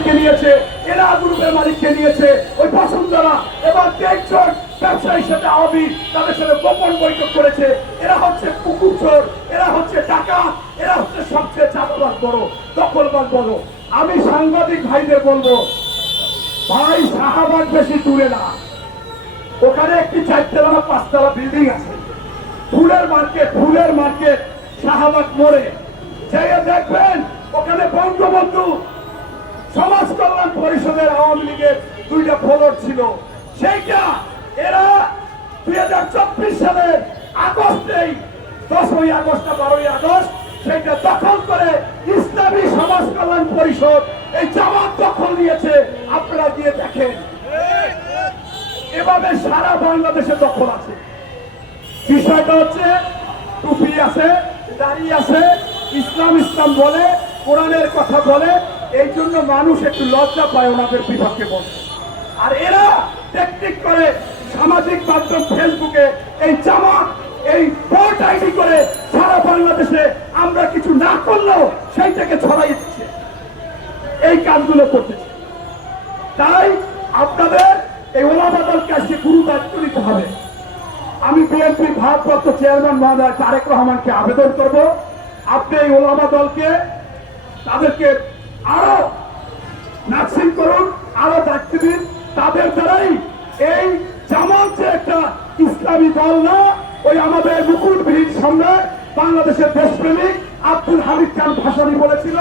মালিককে নিয়েছে, এরা গ্রুপের মালিককে নিয়েছে, ওই বসুন্ধরা এবার দেখছন ব্যবসায়ীর সাথে আওয়ামী তাদের সাথে গোপন বৈঠক করেছে। এরা হচ্ছে পুকুর চোর, এরা হচ্ছে টাকা এরা হচ্ছে সবচেয়ে চাঁদাবাদ বড় দখলবাদ বড়। আমি সাংবাদিক ভাইদের বলব, ভাই, শাহবাগ বেশি দূরে না। ওখানে একটি চারতলা, পাঁচতলা বিল্ডিং আছে। ফুলের মার্কেট ফুলের মার্কেট, শাহবাগ মোড়ে। যেয়ে দেখবেন, ওখানে বঙ্গবন্ধু সমাজ কল্যাণ পরিষদের আওয়ামী লীগের দুইটা ফ্লোর ছিল। সেইটা এরা দুই হাজার চব্বিশ সালের আগস্টেই, দশই আগস্ট বারোই আগস্ট সেটা দখল করে ইসলামী সমাজ কল্যাণ পরিষদ এই জামাত দখল নিয়েছে। আপনারা গিয়ে দেখেন, এভাবে সারা বাংলাদেশে দখল আছে। বিষয়টা হচ্ছে, টুপি আছে দাঁড়িয়ে আছে, ইসলাম ইসলাম বলে, কোরআনের কথা বলে এই জন্য মানুষ একটু লজ্জা পায় ওনাদের বিভাগকে বলতে। আর এরা টেকনিক করে সামাজিক মাধ্যম ফেসবুকে এই জামাত, এই ভোট আইডি করে সারা বাংলাদেশে আমরা কিছু না করলেও সেইটাকে ছড়াই দিচ্ছে। এই কাজগুলো করতেছে। তাই আপনাদের এই ওলামা দলকে আজকে গুরু দায়িত্ব নিতে হবে। আমি বিএনপির ভারপ্রাপ্ত চেয়ারম্যান মহোদয় তারেক রহমানকে আবেদন করব। আপনি এই ওলামা দলকে তাদেরকে আরও নার্সিং করুন, আরও দায়িত্ব দিন। তাদের দ্বারাই এই জামাত যে একটা ইসলামী দল না, ওই আমাদের মুকুটবিহীন সম্রাট বাংলাদেশের দেশপ্রেমিক আব্দুল হামিদ খান ভাসানি বলেছিল,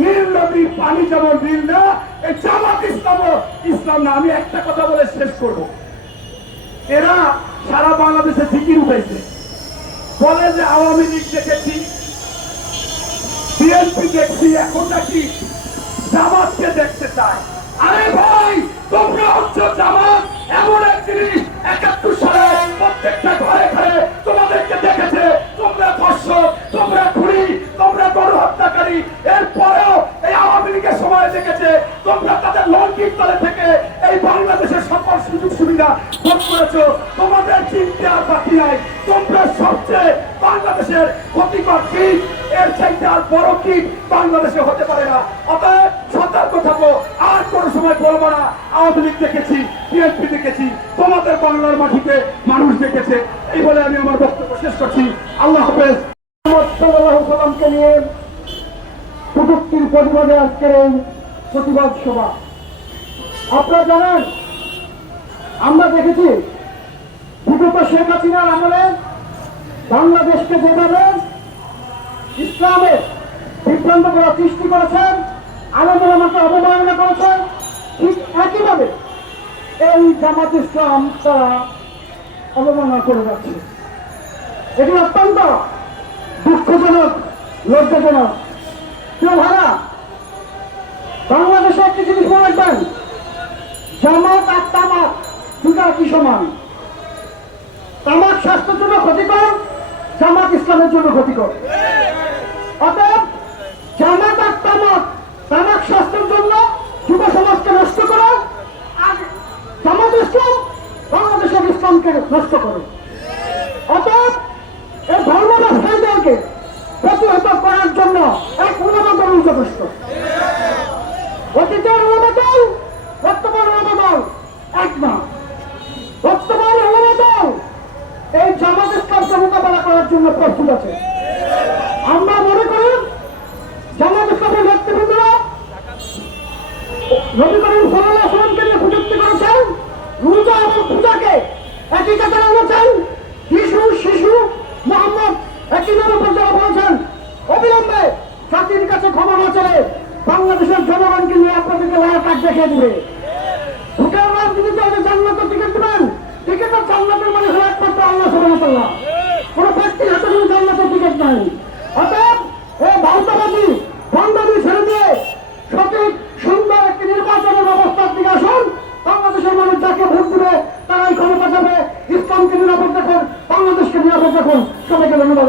নীল নদী পানি যেমন নীল না, এই জামাত ইসলাম ইসলাম না। আমি একটা কথা বলে শেষ করব। এরা সারা বাংলাদেশে জিকির উঠেছে। বলে যে আওয়ামী লীগ দেখেছি, বিএনপি দেখছি, এখন নাকি জামাতকে দেখতে চায়। আরে ভাই, তোমরা হচ্ছে জামাত। এমন এক জিনিস, একাত্তর সালে প্রত্যেকটা ঘরে ঘরে তোমাদেরকে দেখেছে। তোমরা ধর্ষক, তোমরা খুনি, তোমরা গণ হত্যাকারী এরপরেও এই আওয়ামী লীগের সময় দেখেছে, তোমরা তাদের তলে থেকে এই বাংলাদেশের সকল সুযোগ সুবিধা ভোগ তোমাদের বাকি নাই। তোমরা সবচেয়ে বাংলাদেশের ক্ষতিকর কীট। এর চাইতে আর বড় কীট বাংলাদেশে হতে পারে না। অতএব সময় বলব না, আওয়ামী লীগ দেখেছি, বিএনপি দেখেছি, তোমাদের বাংলার মাটিতে মানুষ দেখেছে। এই বলে আমি আমার বক্তব্য শেষ করছি। আল্লাহ হাফেজ। সাল্লামকে নিয়ে প্রযুক্তির প্রতিবাদে আজকের এই প্রতিবাদ সভা। আপনারা জানেন, আমরা দেখেছি বিগত শেখ হাসিনার আমলে বাংলাদেশকে যেভাবে ইসলামের বিভ্রান্ত করা সৃষ্টি করেছেন আমাদের আমাকে অবমাননা করেছেন ঠিক একইভাবে এই জামাত ইসলাম তারা অবমাননা করে যাচ্ছে। এটি অত্যন্ত দুঃখজনক, লজ্জাজনক। কেউ ভাড়া বাংলাদেশে একটি জিনিস মনে রাখবেন, জামাত আর তামাক দুটা কি সমান। তামাক স্বাস্থ্যের জন্য ক্ষতিকর, জামাত ইসলামের জন্য ক্ষতিকর। অতএব জামাত আর তামাক তামাক স্বাস্থ্যের জন্য যুব সমাজকে নষ্ট করে আর জামাত ইসলাম বাংলাদেশের ইসলামকে নষ্ট করে অতএব এই ধর্ম ব্যবসায়ীদেরকে প্রতিহত করার জন্য এক উন্নতন যথেষ্ট। অতীতের অনুমোদন বর্তমান অনুমোদন এক না বর্তমান অনুমোদন এই জামাত ইসলামকে মোকাবেলা করার জন্য প্রস্তুত আছে আমরা মনে করি জামাত ইসলামের নেতৃবৃন্দরা নবী করিম সাল্লাল্লাহু আলাইহি ওয়াসাল্লামকে নিয়ে প্রযুক্তি করেছেন রোজা এবং পূজাকে একই কাতারে এনেছেন শিশু শিশু মোহাম্মদ একই নামে প্রচার বলেছেন অবিলম্বে জাতির কাছে ক্ষমা না চলে বাংলাদেশের জনগণকে নিয়ে আপনাদেরকে লাল কাজ দেখিয়ে দিবে। ভোটের রাজনীতিতে হলে জান্নাতের টিকিট দেবেন টিকিটের মানে একমাত্র আল্লাহ সুবহানাহু কোনো ব্যক্তির হাতে কোনো জান্নাতের টিকিট নাই। অতএব এই ভারতবাদী বন্দাদি ছেড়ে দিয়ে সঠিক, সুন্দর একটি নির্বাচনের ব্যবস্থার দিকে আসুন। বাংলাদেশের মানুষ যাকে ভোট দিবে তারাই ক্ষমতা যাবে। ইসলামকে নিরাপদ রাখুন, বাংলাদেশকে নিরাপদ রাখুন। সবাইকে ধন্যবাদ